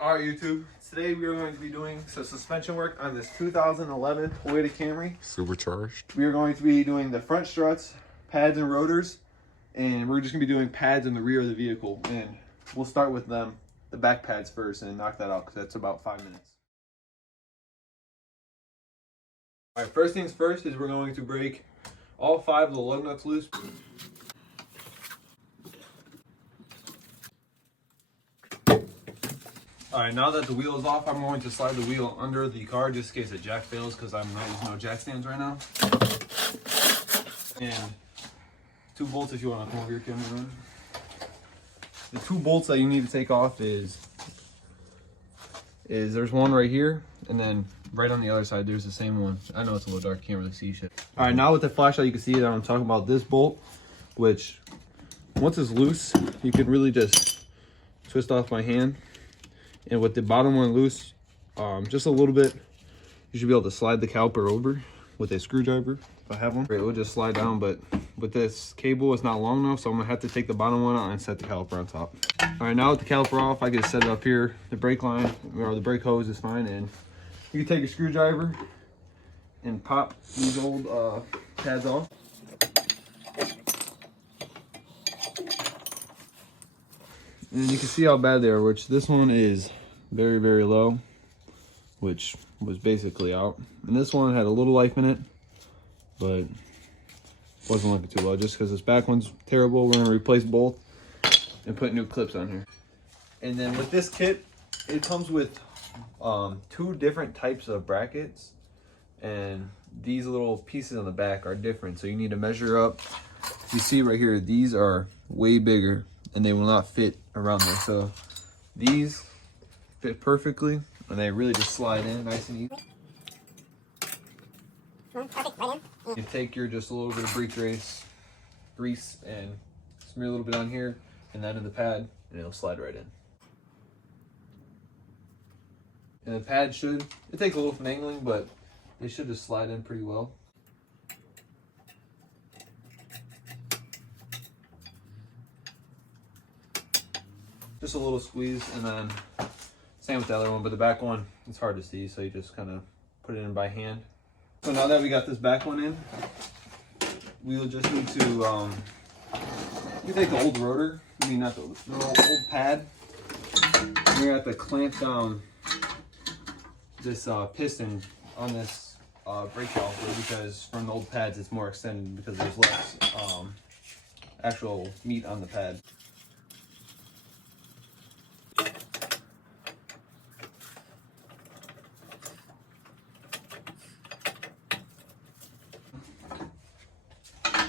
Alright YouTube, today we are going to be doing some suspension work on this 2011 Toyota Camry. Supercharged. We are going to be doing the front struts, pads and rotors, and we're just going to be doing pads in the rear of the vehicle. And we'll start with the back pads first and knock that out because that's about 5 minutes. Alright, first things first is we're going to break all 5 of the lug nuts loose. Alright, now that the wheel is off, I'm going to slide the wheel under the car just in case the jack fails because I'm not using no jack stands right now. And 2 bolts if you want to come over here, camera. The 2 bolts that you need to take off is there's one right here, and then right on the other side there's the same one. I know it's a little dark, can't really see shit. Alright, now with the flashlight you can see that I'm talking about this bolt, which once it's loose, you can really just twist off my hand. And with the bottom one loose, just a little bit, you should be able to slide the caliper over with a screwdriver, if I have one. It will just slide down, but with this cable, it's not long enough, so I'm gonna have to take the bottom one out and set the caliper on top. All right, now with the caliper off, I can set it up here. The brake line, or the brake hose is fine, and you can take a screwdriver and pop these old pads off. And you can see how bad they are, which this one is very, very low, which was basically out. And this one had a little life in it, but wasn't looking too low. Just because this back one's terrible, we're gonna replace both and put new clips on here. And then with this kit, it comes with 2 different types of brackets, and these little pieces on the back are different. So you need to measure up. You see right here, these are way bigger and they will not fit around there. So these fit perfectly and they really just slide in nice and easy. You take your just a little bit of grease and smear a little bit on here and then in the pad, and it'll slide right in. And the pad should, it takes a little finagling, but they should just slide in pretty well. Just a little squeeze, and then same with the other one, but the back one, it's hard to see, so you just kind of put it in by hand. So now that we got this back one in, we'll just need to, you take the old rotor, I mean not the old pad, and you're gonna have to clamp down this piston on this brake caliper, because from the old pads it's more extended because there's less actual meat on the pad.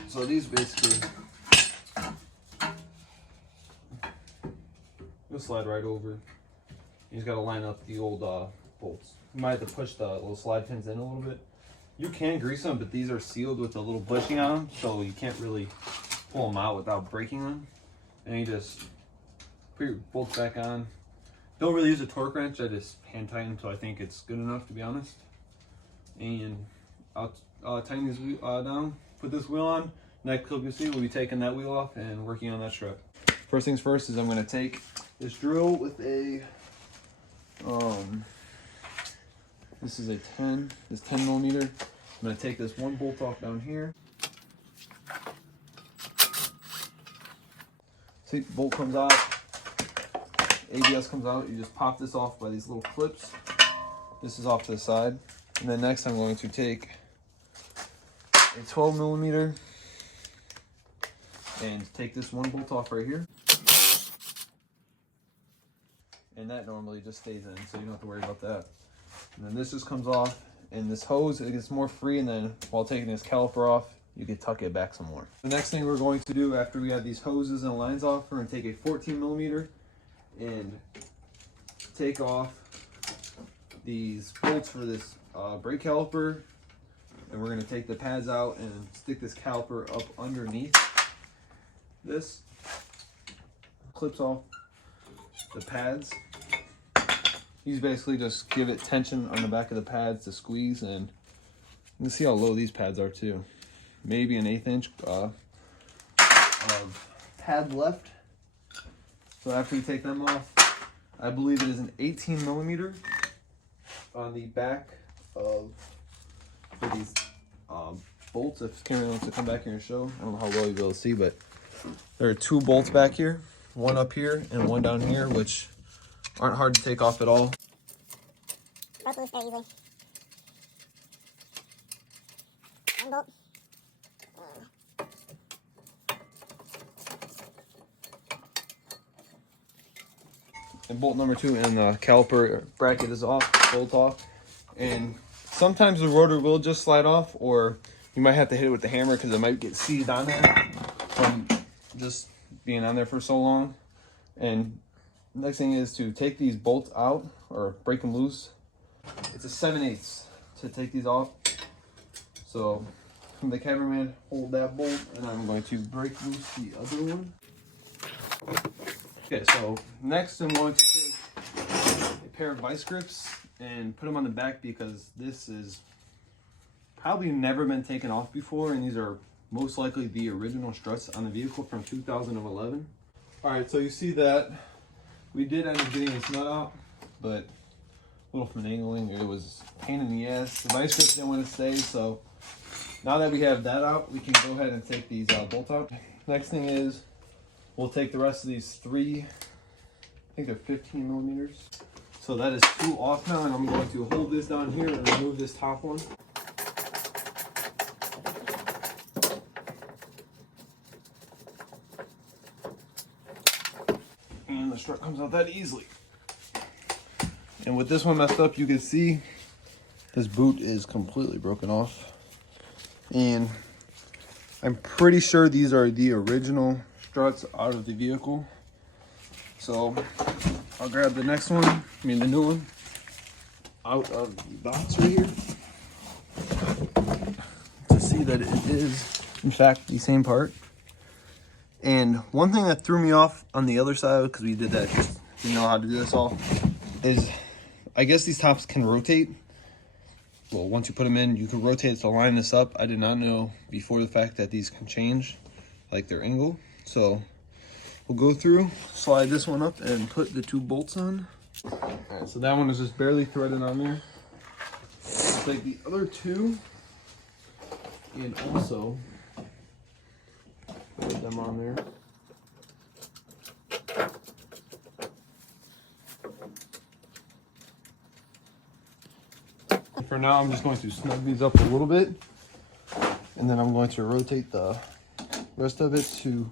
So these basically will slide right over. You just got to line up the old bolts. You might have to push the little slide pins in a little bit. You can grease them, but these are sealed with a little bushing on them, so you can't really pull them out without breaking them. And you just put your bolts back on. Don't really use a torque wrench. I just hand tighten until I think it's good enough, to be honest. And I'll tighten these down. Put this wheel on. Next clip you see, we'll be taking that wheel off and working on that strut. First things first is I'm going to take this drill with a, this is a 10 millimeter. I'm going to take this one bolt off down here. See, bolt comes out, ABS comes out. You just pop this off by these little clips. This is off to the side. And then next I'm going to take a 12 millimeter and take this one bolt off right here. And that normally just stays in, so you don't have to worry about that. And then this just comes off, and this hose, it gets more free, and then while taking this caliper off, you can tuck it back some more. The next thing we're going to do after we have these hoses and lines off, we're going to take a 14 millimeter and take off these bolts for this brake caliper. And we're going to take the pads out and stick this caliper up underneath this. Clips off the pads. These basically just give it tension on the back of the pads to squeeze, and you can see how low these pads are too. Maybe an 1/8 inch of pad left. So after you take them off, I believe it is an 18 millimeter on the back of these bolts. If Cameron wants to come back here and show, I don't know how well you'll be able to see, but there are 2 bolts back here, one up here and one down here, which aren't hard to take off at all. Both loose very easily. One bolt. And bolt number 2, and the caliper bracket is off, bolt off. And sometimes the rotor will just slide off, or you might have to hit it with the hammer because it might get seized on there from just being on there for so long. And next thing is to take these bolts out or break them loose. It's a 7/8 to take these off. So the cameraman, hold that bolt, and I'm going to break loose the other one. Okay, so next I'm going to take a pair of vice grips and put them on the back, because this is probably never been taken off before, and these are most likely the original struts on the vehicle from 2011. All right, so you see that we did end up getting this nut out, but a little finagling, it was a pain in the ass. The vice grips didn't want to stay, so now that we have that out, we can go ahead and take these bolts out. Next thing is we'll take the rest of these 3, I think they're 15 millimeters. So that is 2 off now, and I'm going to hold this down here and remove this top one. And the strut comes out that easily. And with this one messed up, you can see this boot is completely broken off. And I'm pretty sure these are the original struts out of the vehicle. So I'll grab the next one, the new one, out of the box right here to see that it is in fact the same part. And one thing that threw me off on the other side, because we did that, just didn't know how to do this all, is I guess these tops can rotate. Well, once you put them in, you can rotate to line this up. I did not know before the fact that these can change, like their angle. So we'll go through, slide this one up, and put the 2 bolts on. All right, so that one is just barely threaded on there. Take the other 2 and also put them on there. For now, I'm just going to snug these up a little bit, and then I'm going to rotate the rest of it to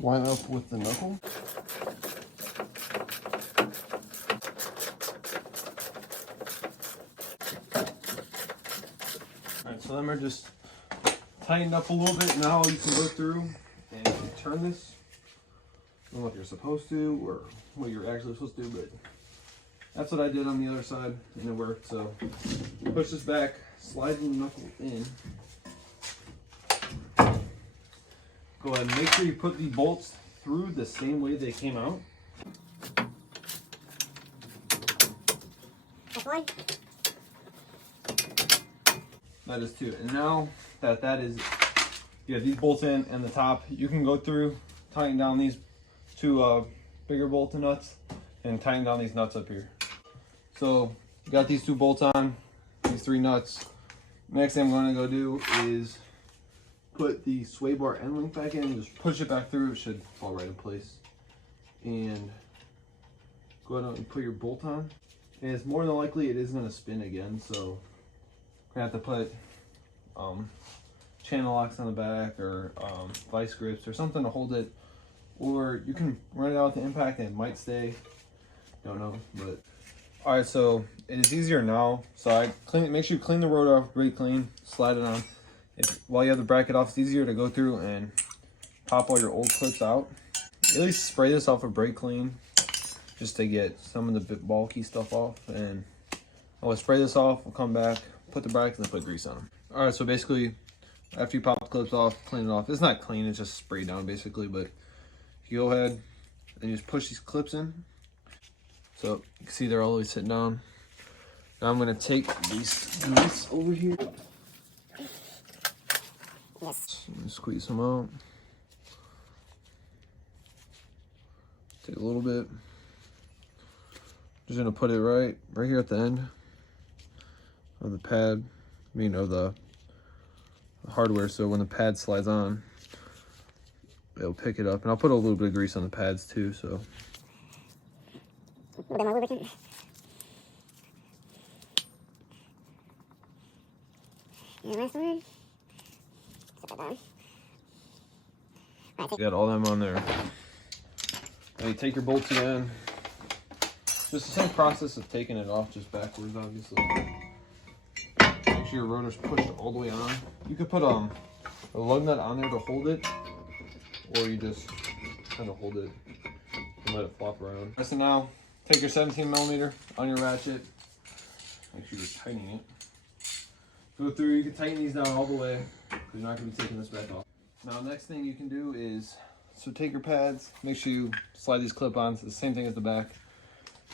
line up with the knuckle. Alright, so them are just tightened up a little bit. Now you can go through and turn this. I don't know if you're supposed to or what you're actually supposed to do, but that's what I did on the other side, and it worked. So push this back, slide the knuckle in. Go ahead and make sure you put the bolts through the same way they came out. That's one. That is 2. And now that is, you have these bolts in and the top, you can go through, tighten down these 2 bigger bolt nuts, and tighten down these nuts up here. So you got these 2 bolts on, these 3 nuts. Next thing I'm going to go do is put the sway bar end link back in and just push it back through. It should fall right in place. And go ahead and put your bolt on. And it's more than likely it is going to spin again, so we're going to have to put channel locks on the back, or vice grips or something to hold it. Or you can run it out with the impact and it might stay. Don't know, but all right, so it is easier now. So make sure you clean the rotor off really clean, slide it on. While you have the bracket off, it's easier to go through and pop all your old clips out. At least spray this off with brake clean just to get some of the bulky stuff off. And I'll spray this off, we'll come back, put the brackets, and put grease on them. All right, so basically after you pop the clips off, clean it off. It's not clean, it's just sprayed down basically, but you go ahead and just push these clips in. So you can see they're all the way sitting down. Now I'm gonna take these over here. Yes. Squeeze them out. Take a little bit. Just gonna put it right here at the end of the pad, of the hardware, so when the pad slides on, it'll pick it up. And I'll put a little bit of grease on the pads too, so. A little bit more lubricant. And last one. Set that on. You got all them on there. And you take your bolts again. Just the same process of taking it off, just backwards, obviously. Make sure your rotor's pushed all the way on. You could put a lug nut on there to hold it, or you just kind of hold it and let it flop around. So now, take your 17mm on your ratchet. Make sure you're tightening it. Go through, you can tighten these down all the way, because you're not going to be taking this back off. Now, next thing you can do is, so take your pads, make sure you slide these clip-ons, the same thing as the back,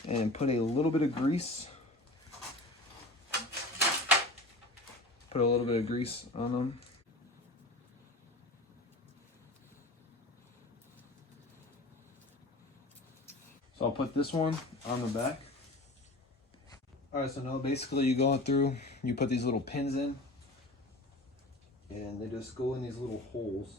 and put a little bit of grease. Put a little bit of grease on them. So I'll put this one on the back. Alright, so now basically you go through, you put these little pins in, and they just go in these little holes.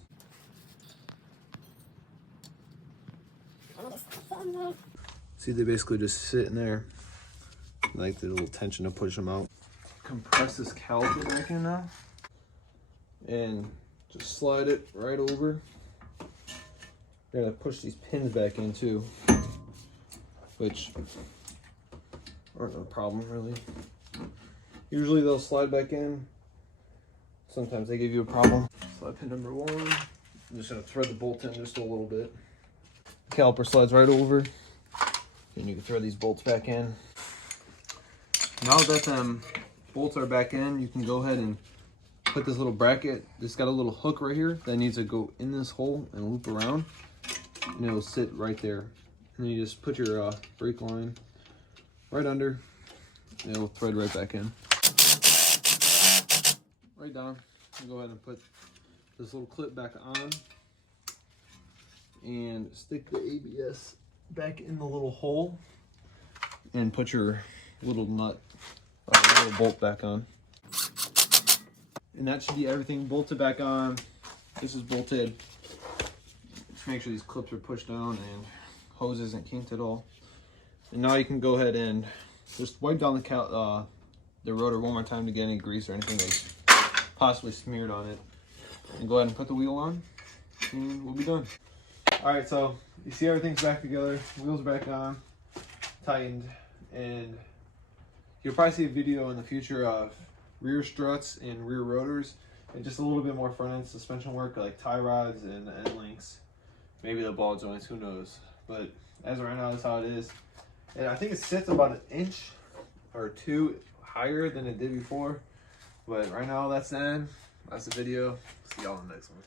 See, they basically just sit in there, like the little tension to push them out. Compress this caliper back in now, and just slide it right over. You're gonna push these pins back in too, which aren't a problem really. Usually they'll slide back in. Sometimes they give you a problem. Slide pin number one. I'm just gonna thread the bolt in just a little bit. Caliper slides right over, and you can thread these bolts back in. Now that them bolts are back in, you can go ahead and put this little bracket. It's got a little hook right here that needs to go in this hole and loop around, and it'll sit right there. And then you just put your brake line right under, and it'll thread right back in. Right down. You go ahead and put this little clip back on, and stick the ABS back in the little hole, and put your little nut, little bolt back on. And that should be everything bolted back on. This is bolted. Just make sure these clips are pushed down and hose isn't kinked at all. And now you can go ahead and just wipe down the rotor one more time to get any grease or anything that's possibly smeared on it. And go ahead and put the wheel on, and we'll be done. All right, so you see everything's back together, wheels back on, tightened, and you'll probably see a video in the future of rear struts and rear rotors, and just a little bit more front end suspension work like tie rods and end links, maybe the ball joints, who knows. But as of right now, that's how it is. And I think it sits about an inch or two higher than it did before. But right now, that's the end. That's the video. See y'all in the next one.